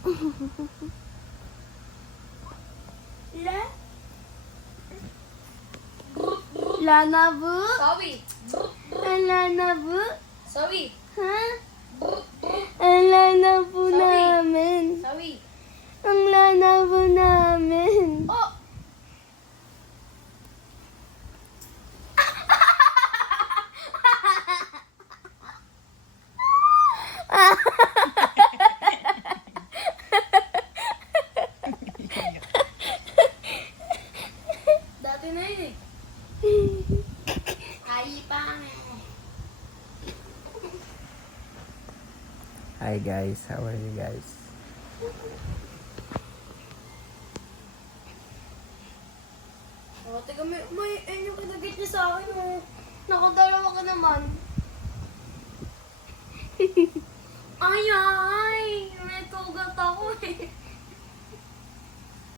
La? Lana bu? Sawi. Lana bu? Sawi. Ha? Ang lana po Sawi. namin. Sawi. Ang lana po namin. Oh! Dati na yun eh. Ay, pang. Hi guys, how are you guys? Oh, teka, yung kinagit niya sa akin, oh. Nakadalawa ka naman. Ay, ay! May tugat ako, eh.